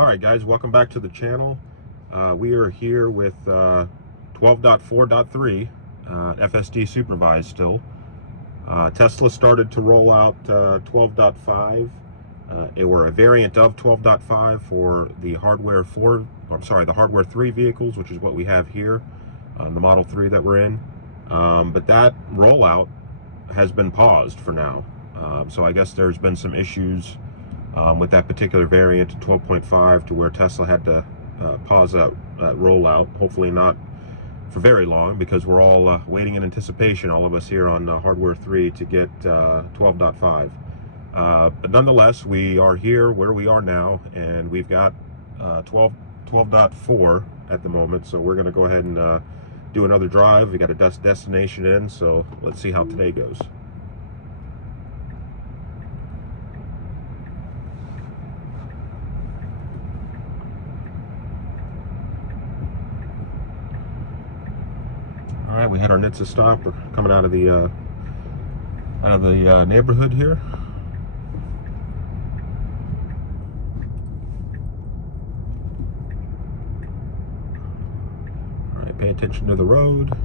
Alright guys, welcome back to the channel. We are here with 12.4.3 FSD Supervised still. Tesla started to roll out 12.5 or a variant of 12.5 for the hardware 3 vehicles, which is what we have here on the Model 3 that we're in. But that rollout has been paused for now. So I guess there's been some issues with that particular variant 12.5 to where Tesla had to pause that rollout. Hopefully not for very long, because we're all waiting in anticipation, all of us here on hardware 3, to get 12.5. But nonetheless, we are here where we are now, and we've got 12.4 at the moment. So we're going to go ahead and do another drive. We got a destination in, so let's see how today goes. All right, we had our NHTSA stop. We're coming out of the neighborhood here. All right, pay attention to the road.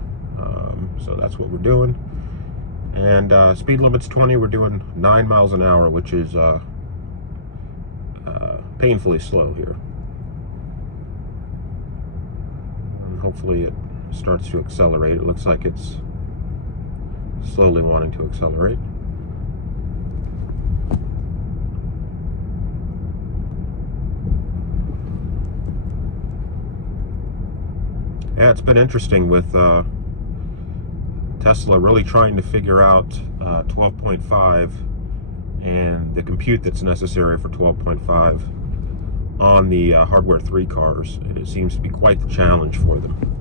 So that's what we're doing. And speed limit's 20. We're doing 9 miles an hour, which is painfully slow here. And hopefully it starts to accelerate. It looks like it's slowly wanting to accelerate. Yeah, it's been interesting with Tesla really trying to figure out 12.5 and the compute that's necessary for 12.5 on the hardware 3 cars. And it seems to be quite the challenge for them.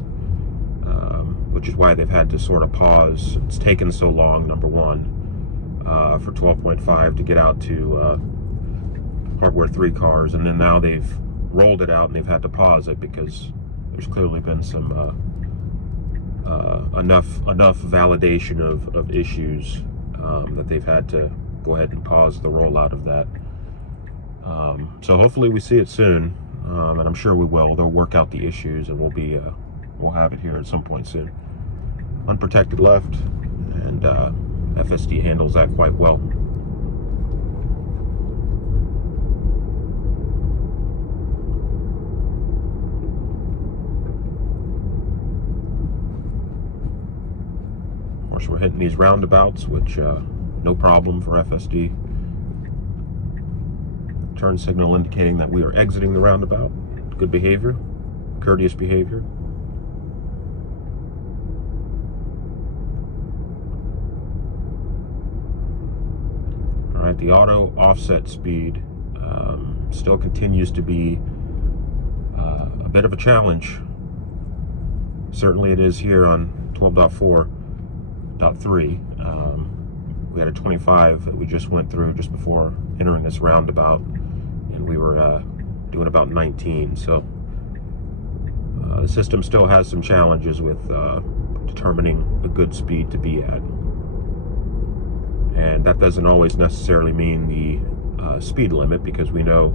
Which is why they've had to sort of pause. It's taken so long, number one, for 12.5 to get out to hardware 3 cars, and then now they've rolled it out and they've had to pause it because there's clearly been some enough validation of issues that they've had to go ahead and pause the rollout of that. So hopefully we see it soon, and I'm sure we will. They'll work out the issues, and we'll have it here at some point soon. Unprotected left, and FSD handles that quite well. Of course, we're hitting these roundabouts, which no problem for FSD. Turn signal indicating that we are exiting the roundabout. Good behavior, courteous behavior. Alright, the auto offset speed still continues to be a bit of a challenge. Certainly it is here on 12.4.3. We had a 25 that we just went through just before entering this roundabout, and we were doing about 19. So the system still has some challenges with determining a good speed to be at. And that doesn't always necessarily mean the speed limit, because we know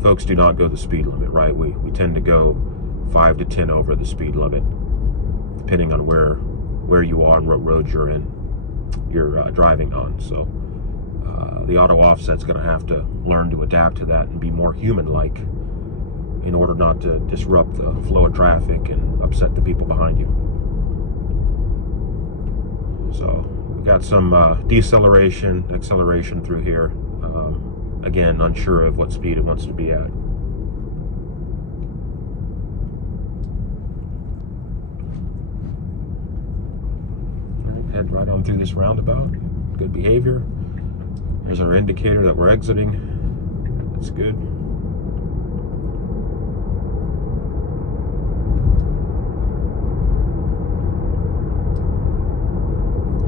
folks do not go the speed limit, right? We tend to go 5 to 10 over the speed limit, depending on where you are and what road you're driving on. So the auto offset's going to have to learn to adapt to that and be more human-like in order not to disrupt the flow of traffic and upset the people behind you. So we got some deceleration, acceleration through here. Again, unsure of what speed it wants to be at. Head right on through this roundabout. Good behavior. There's our indicator that we're exiting. That's good.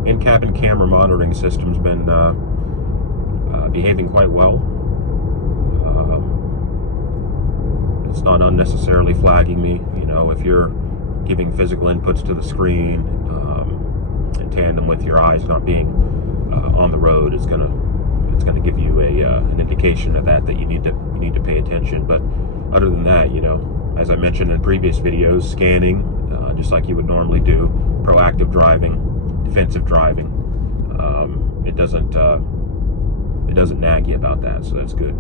In-cabin camera monitoring system's been behaving quite well. It's not unnecessarily flagging me. You know, if you're giving physical inputs to the screen in tandem with your eyes not being on the road, is going to it's going to give you an indication of that you need to pay attention. But other than that, as I mentioned in previous videos, scanning, just like you would normally do, proactive driving, defensive driving. It doesn't nag you about that, so that's good.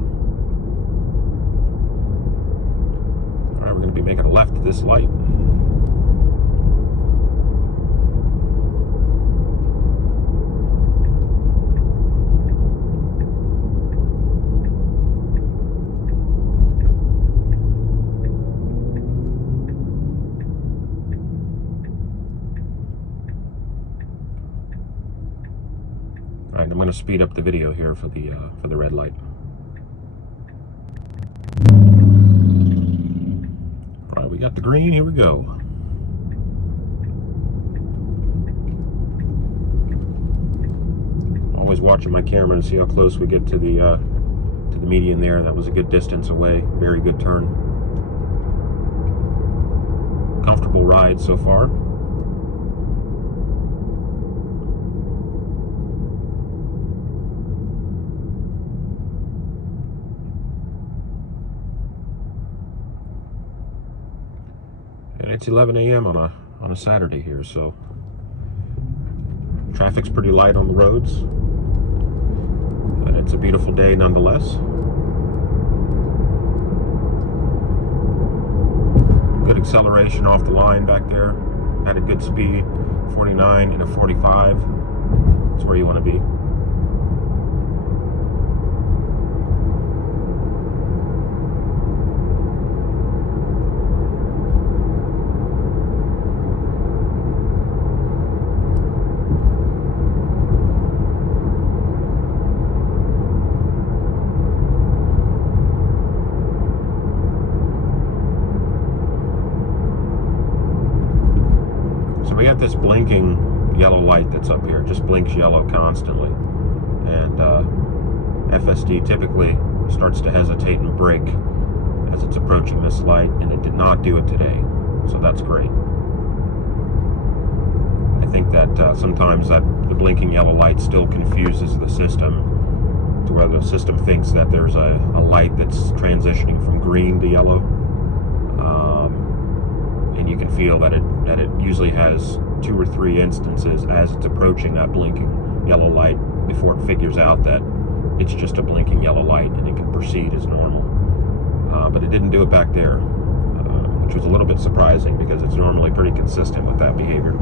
All right, we're going to be making a left at this light. Alright, I'm going to speed up the video here for the red light. Alright, we got the green, here we go. Always watching my camera to see how close we get to the median there. That was a good distance away. Very good turn. Comfortable ride so far. And it's 11 a.m. on a Saturday here, so traffic's pretty light on the roads, but it's a beautiful day nonetheless. Good acceleration off the line back there. Had a good speed, 49 and a 45. That's where you want to be. We got this blinking yellow light that's up here. It just blinks yellow constantly, and FSD typically starts to hesitate and brake as it's approaching this light, and it did not do it today, so that's great. I think that sometimes the blinking yellow light still confuses the system to where the system thinks that there's a light that's transitioning from green to yellow. And you can feel that it usually has 2 or 3 instances as it's approaching that blinking yellow light before it figures out that it's just a blinking yellow light and it can proceed as normal. But it didn't do it back there, which was a little bit surprising because it's normally pretty consistent with that behavior.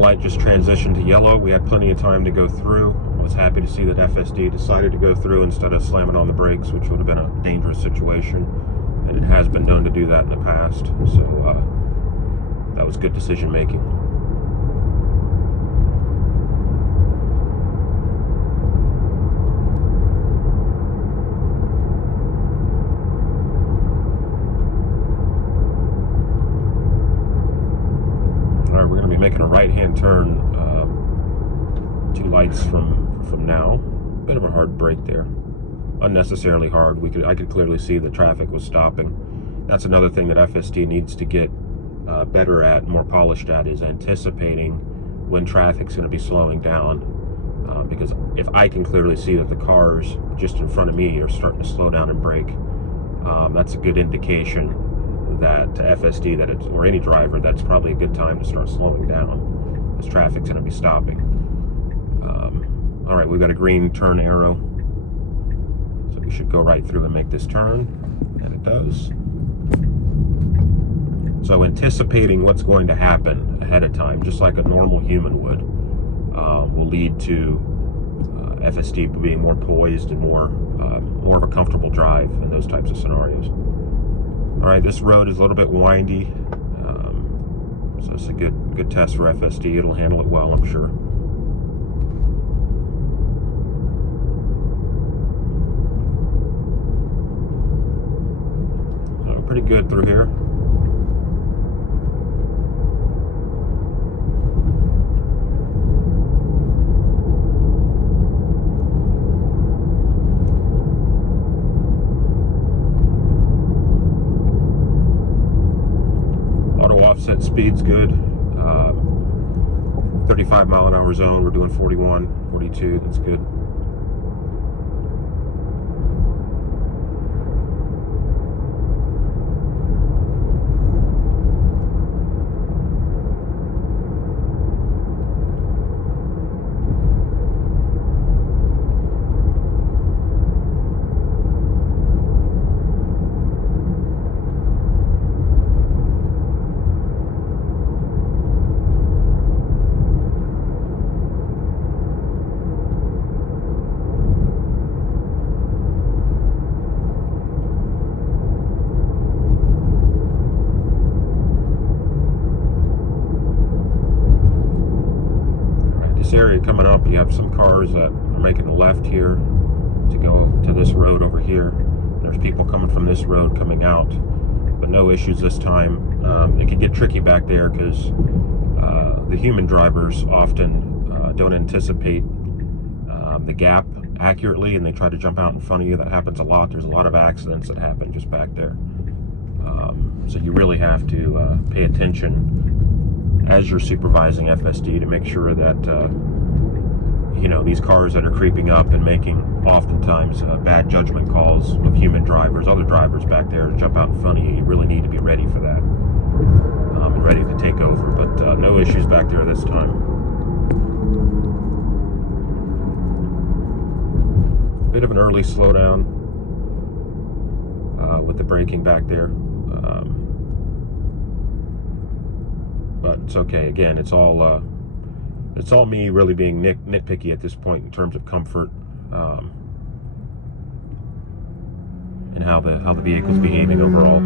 Light just transitioned to yellow. We had plenty of time to go through. I was happy to see that FSD decided to go through instead of slamming on the brakes, which would have been a dangerous situation, and it has been known to do that in the past, so that was good decision making. We're going to be making a right-hand turn 2 lights from now. Bit of a hard brake there, unnecessarily hard. I could clearly see the traffic was stopping. That's another thing that FSD needs to get better at, more polished at, is anticipating when traffic's going to be slowing down. Because if I can clearly see that the cars just in front of me are starting to slow down and brake, that's a good indication that to FSD that it's, or any driver, that's probably a good time to start slowing down because traffic's going to be stopping. All right, we've got a green turn arrow, so we should go right through and make this turn, and it does. So anticipating what's going to happen ahead of time, just like a normal human would, will lead to FSD being more poised and more of a comfortable drive in those types of scenarios. All right, this road is a little bit windy, so it's a good test for FSD. It'll handle it well, I'm sure. So pretty good through here. Offset speed's good. 35 mile an hour zone, we're doing 41, 42, that's good. Area coming up, you have some cars that are making a left here to go to this road over here. There's people coming from this road coming out, but no issues this time. It can get tricky back there because the human drivers often don't anticipate the gap accurately, and they try to jump out in front of you. That happens a lot. There's a lot of accidents that happen just back there. So you really have to pay attention as you're supervising FSD to make sure that you know, these cars that are creeping up and making oftentimes bad judgment calls of human drivers, other drivers back there to jump out in front of you. You really need to be ready for that and ready to take over, but no issues back there this time. Bit of an early slowdown with the braking back there. But it's okay. Again, it's all me really being nitpicky at this point in terms of comfort and how the vehicle's behaving overall.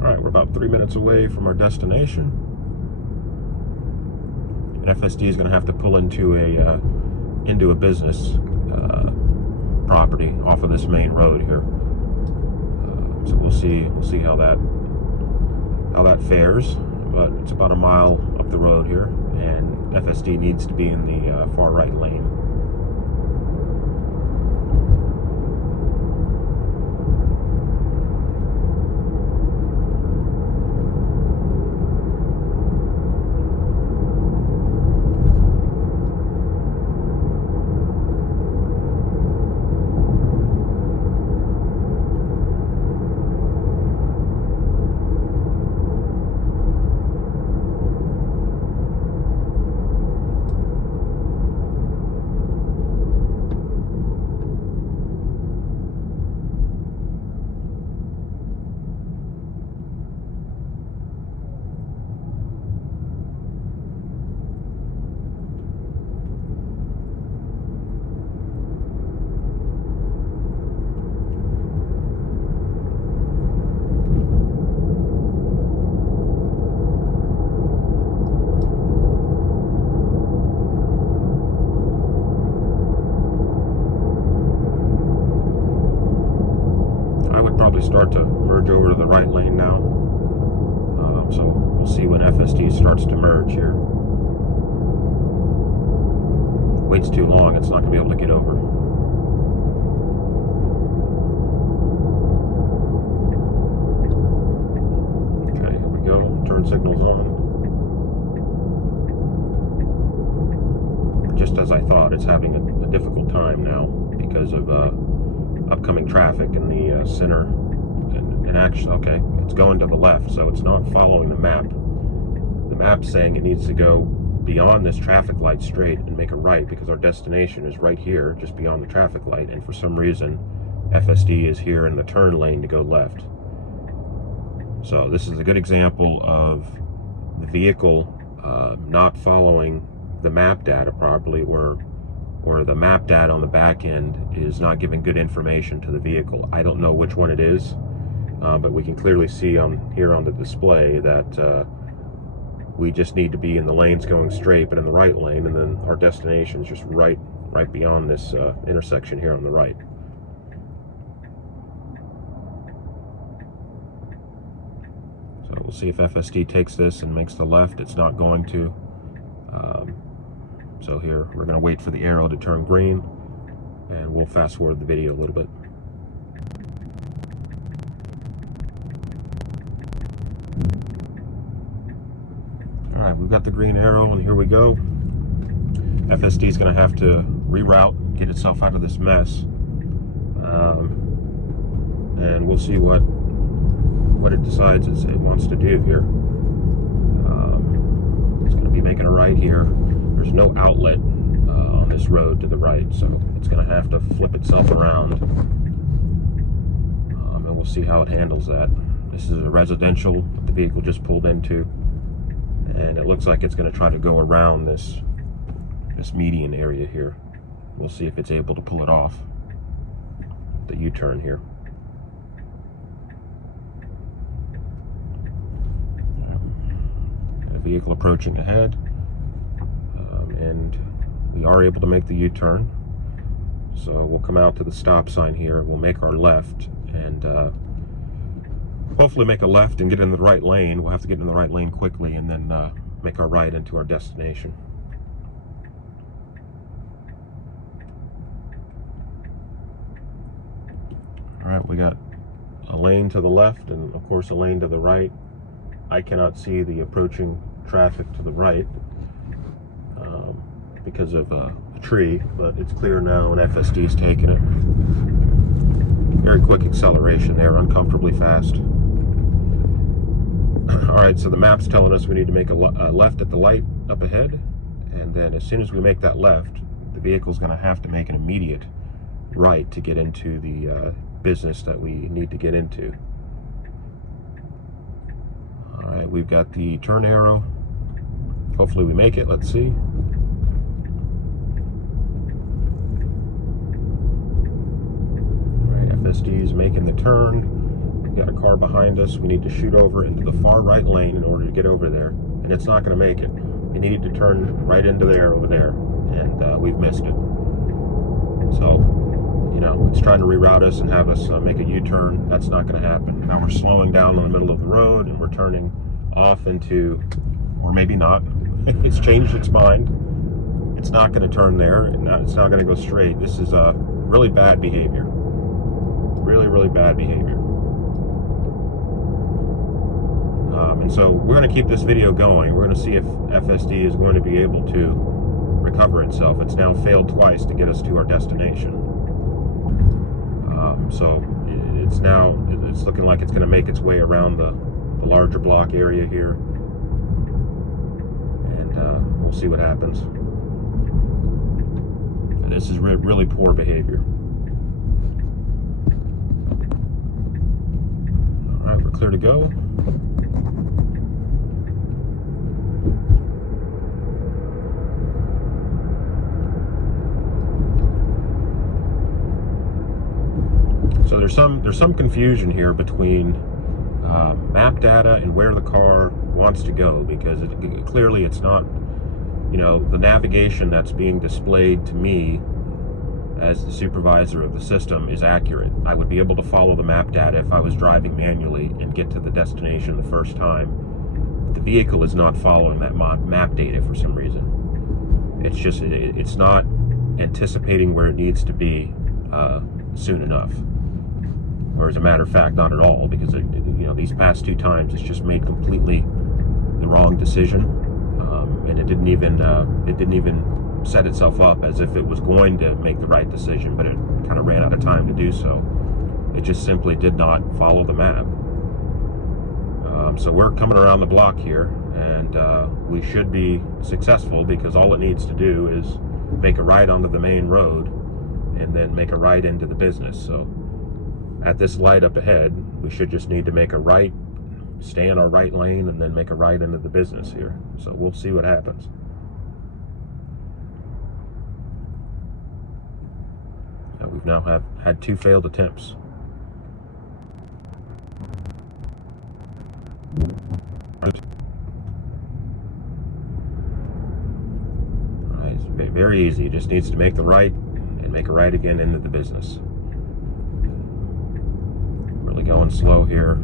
All right, we're about 3 minutes away from our destination. And FSD is going to have to pull into a business property off of this main road here. So we'll see how that fares, but it's about a mile up the road here, and FSD needs to be in the far right lane. Start to merge over to the right lane now. So we'll see when FSD starts to merge here. Waits too long, it's not going to be able to get over. Okay, here we go. Turn signals on. Just as I thought, it's having a difficult time now because of upcoming traffic in the center. And actually, okay, it's going to the left, so it's not following the map. The map's saying it needs to go beyond this traffic light straight and make a right because our destination is right here, just beyond the traffic light, and for some reason, FSD is here in the turn lane to go left. So this is a good example of the vehicle not following the map data properly, or the map data on the back end is not giving good information to the vehicle. I don't know which one it is, but we can clearly see here on the display that we just need to be in the lanes going straight, but in the right lane, and then our destination is just right beyond this intersection here on the right. So we'll see if FSD takes this and makes the left. It's not going to. So here we're going to wait for the arrow to turn green, and we'll fast forward the video a little bit. All right, we've got the green arrow, and here we go. FSD is going to have to reroute, get itself out of this mess, and we'll see what it decides it wants to do here. It's going to be making a right here. There's no outlet on this road to the right, so it's going to have to flip itself around, and we'll see how it handles that. This is a residential that the vehicle just pulled into, and it looks like it's going to try to go around this median area here. We'll see if it's able to pull it off, the U-turn here. A vehicle approaching ahead, and we are able to make the U-turn. So we'll come out to the stop sign here, we'll make our left, and hopefully make a left and get in the right lane. We'll have to get in the right lane quickly, and then make our right into our destination. All right, we got a lane to the left and of course a lane to the right. I cannot see the approaching traffic to the right because of a tree, but it's clear now, and FSD is taking it. Very quick acceleration there, uncomfortably fast. All right, so the map's telling us we need to make a left at the light up ahead, and then as soon as we make that left, the vehicle's going to have to make an immediate right to get into the business that we need to get into. All right, we've got the turn arrow. Hopefully we make it. Let's see. All right, FSD is making the turn. We've got a car behind us. We need to shoot over into the far right lane in order to get over there, and it's not going to make it. We needed to turn right into there over there, and we've missed it. So, you know, it's trying to reroute us and have us make a U-turn. That's not going to happen. Now we're slowing down in the middle of the road, and we're turning off into, or maybe not. It's changed its mind. It's not going to turn there, and it's not going to go straight. This is really bad behavior. Really, really bad behavior. And so we're going to keep this video going. We're going to see if FSD is going to be able to recover itself. It's now failed twice to get us to our destination. So it's looking like it's going to make its way around the larger block area here, and we'll see what happens. And this is really poor behavior. All right, we're clear to go. So there's some confusion here between map data and where the car wants to go, because clearly it's not, you know, the navigation that's being displayed to me as the supervisor of the system is accurate. I would be able to follow the map data if I was driving manually and get to the destination the first time. But the vehicle is not following that map data for some reason. It's just, it's not anticipating where it needs to be soon enough. Or as a matter of fact, not at all, because you know, these past two times it's just made completely the wrong decision, and it didn't even set itself up as if it was going to make the right decision, but it kind of ran out of time to do so. It just simply did not follow the map. So we're coming around the block here, and we should be successful, because all it needs to do is make a right onto the main road and then make a right into the business. So at this light up ahead, we should just need to make a right stay in our right lane and then make a right into the business here. So we'll see what happens. We've now had 2 failed attempts. It's very easy. Just needs to make the right and make a right again into the business. Really going slow here.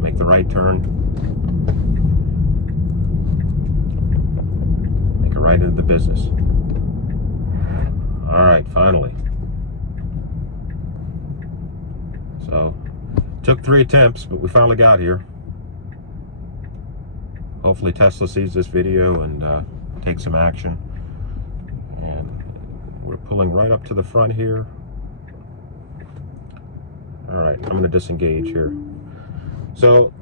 Make the right turn. Make a right into the business. All right, finally. So, took 3 attempts, but we finally got here. Hopefully Tesla sees this video and takes some action. And we're pulling right up to the front here. All right, I'm going to disengage here. So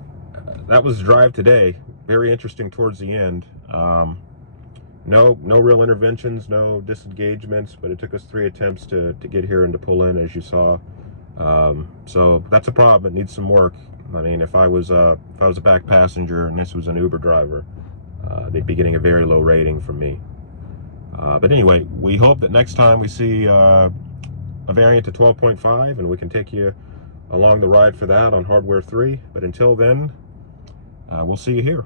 that was the drive today. Very interesting towards the end. No real interventions, no disengagements, but it took us 3 attempts to get here and to pull in, as you saw. So that's a problem. It needs some work. I mean, if I was a back passenger and this was an Uber driver, they'd be getting a very low rating from me. But anyway, we hope that next time we see a variant to 12.5, and we can take you along the ride for that on Hardware 3. But until then, we'll see you here.